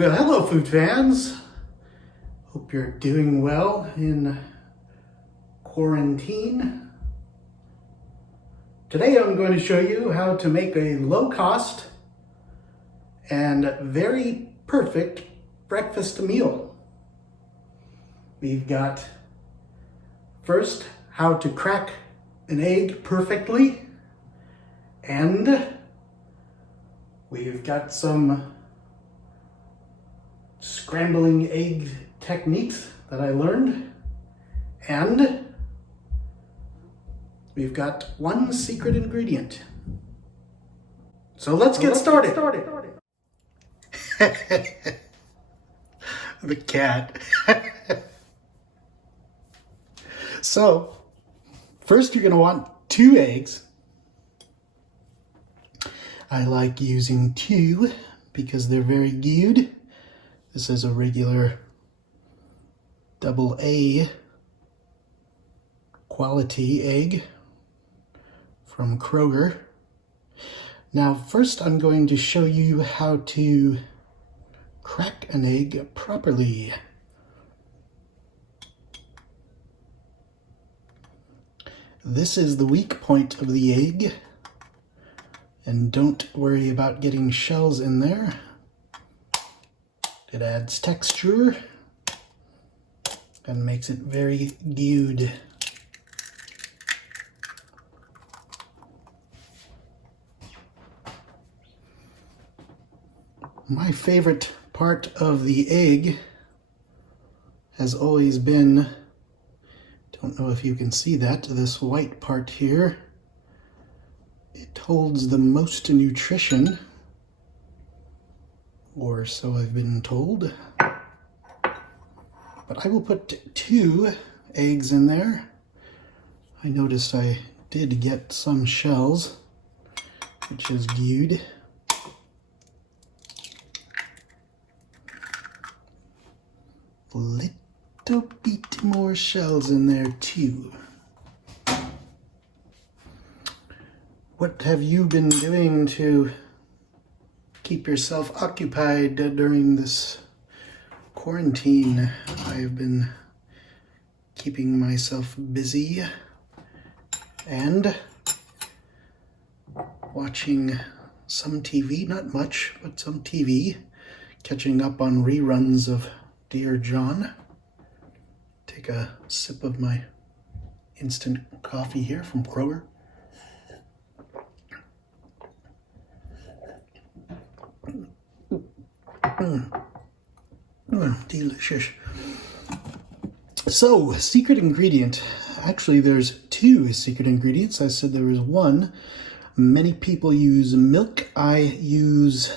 Well, hello food fans. Hope you're doing well in quarantine. Today I'm going to show you how to make a low-cost and very perfect breakfast meal. We've got first how to crack an egg perfectly, and we've got some scrambling egg techniques that I learned, and we've got one secret ingredient. So let's get started. The cat. So first you're going to want 2 eggs. I like using 2 because they're very good. This is a regular AA quality egg from Kroger. Now first I'm going to show you how to crack an egg properly. This is the weak point of the egg, and don't worry about getting shells in there. It adds texture and makes it very good. My favorite part of the egg has always been, don't know if you can see that, this white part here. It holds the most nutrition, or so I've been told. But I will put 2 eggs in there. I noticed I did get some shells, which is good. A little bit more shells in there too. What have you been doing to keep yourself occupied during this quarantine? I've been keeping myself busy and watching some TV, not much, but some TV, catching up on reruns of Dear John. Take a sip of my instant coffee here from Kroger. Delicious. So, secret ingredient. Actually, there's 2 secret ingredients. I said there was 1. Many people use milk. I use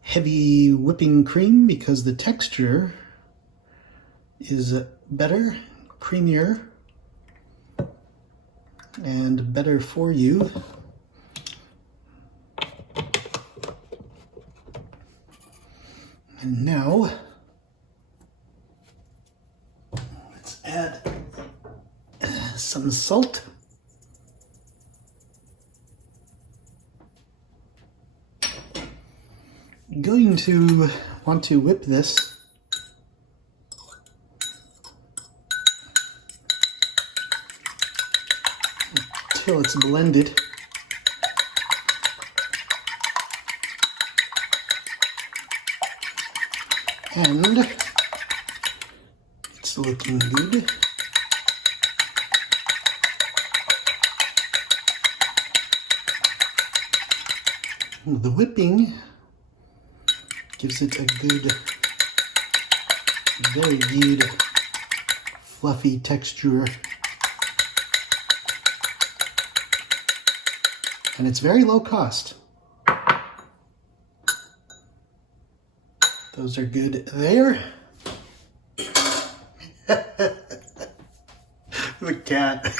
heavy whipping cream because the texture is better, creamier, and better for you. And now, let's add some salt. Going to want to whip this until it's blended. And it's looking good. The whipping gives it a good, very good, fluffy texture. And it's very low cost. Those are good there. The cat.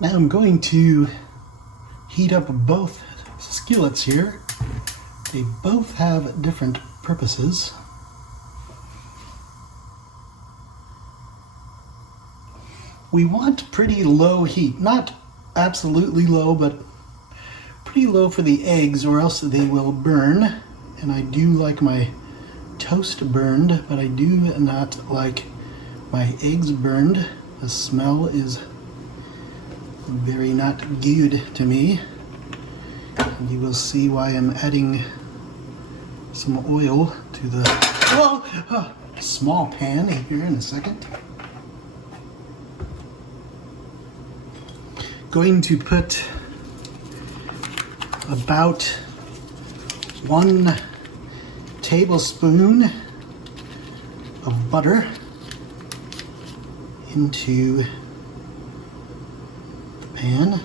Now I'm going to heat up both skillets here. They both have different purposes. We want pretty low heat, not absolutely low, but pretty low for the eggs or else they will burn. And I do like my toast burned, but I do not like my eggs burned. The smell is very not good to me. And you will see why I'm adding some oil to the small pan here in a second. Going to put about 1 tablespoon of butter into the pan.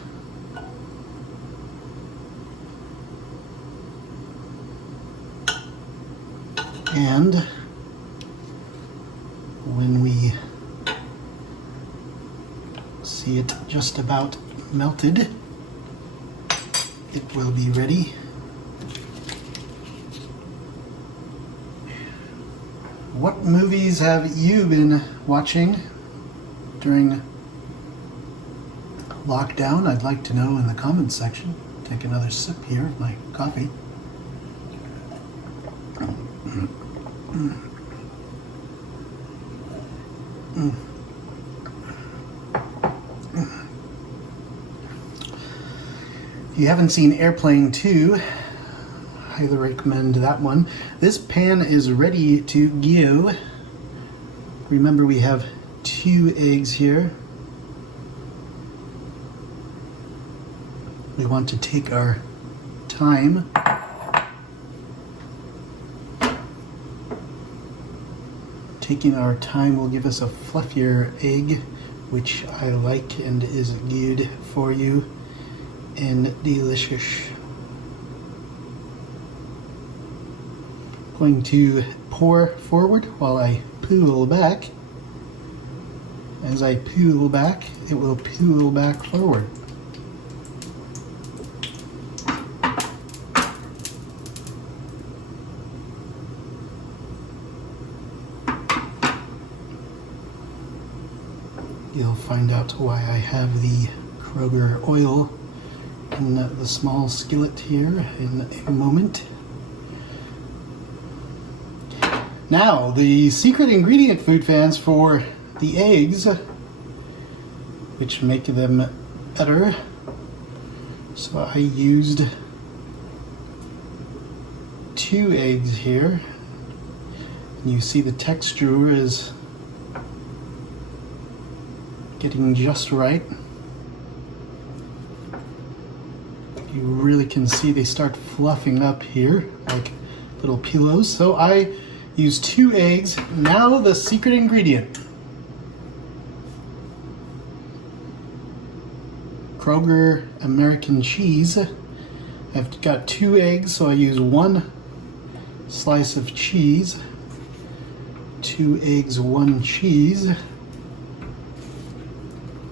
And when we see it just about melted, it will be ready. What movies have you been watching during lockdown? I'd like to know in the comments section. Take another sip here of my coffee. If you haven't seen Airplane 2, highly recommend that one. This pan is ready to go. Remember, we have 2 eggs here. We want to take our time. Taking our time will give us a fluffier egg, which I like and is good for you and delicious. Going to pour forward while I pull back. As I pull back, it will pull back forward. You'll find out why I have the Kroger oil in the small skillet here in a moment. Now, the secret ingredient, food fans, for the eggs, which make them better. So I used 2 eggs here. And you see the texture is getting just right. You really can see they start fluffing up here like little pillows. So I use 2 eggs. Now the secret ingredient. Kroger American cheese. I've got 2 eggs, so I use 1 slice of cheese. 2 eggs, 1 cheese.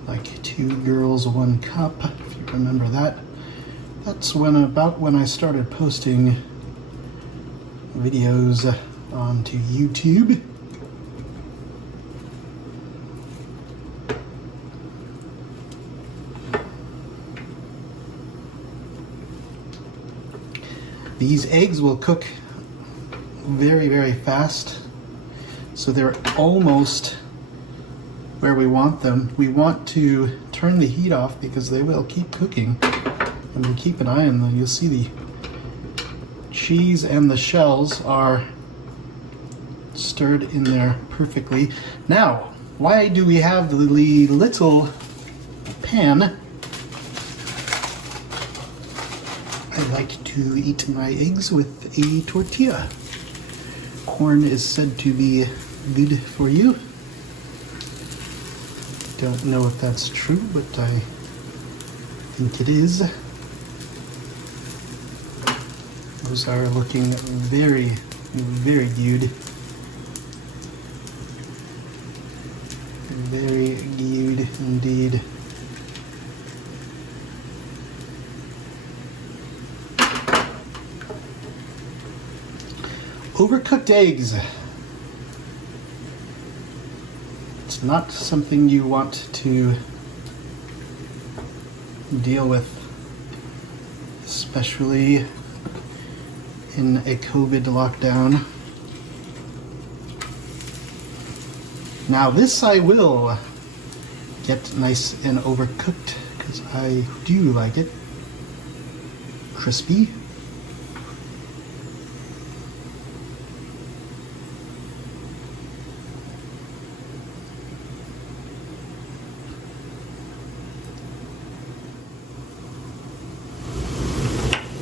Like 2 girls, 1 cup, if you remember that. That's about when I started posting videos onto YouTube. These eggs will cook very, very fast, so they're almost where we want them. We want to turn the heat off because they will keep cooking, and we keep an eye on them. You'll see the cheese and the shells are stirred in there perfectly. Now, why do we have the little pan? I like to eat my eggs with a tortilla. Corn is said to be good for you. Don't know if that's true, but I think it is. Those are looking very, very good. Very good indeed. Overcooked eggs. It's not something you want to deal with, especially in a COVID lockdown. Now this I will get nice and overcooked because I do like it crispy.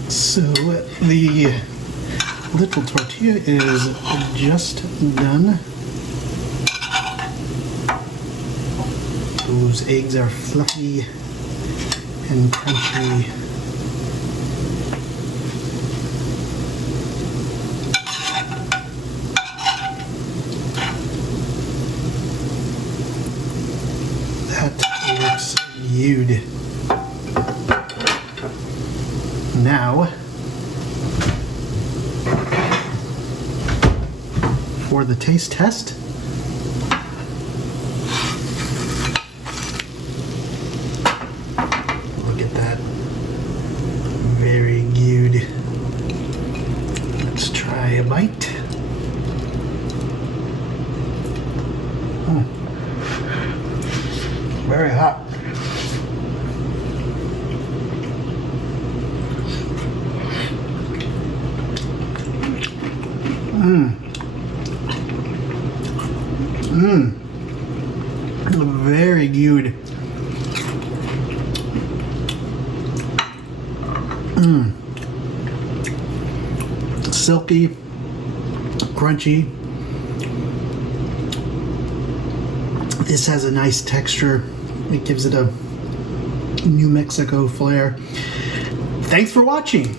So the little tortilla is just done. Those eggs are fluffy and crunchy. That looks good. Now, for the taste test, look at that. Very good. Let's try a bite. Very hot. Very good. Silky, crunchy. This has a nice texture. It gives it a New Mexico flair. Thanks for watching.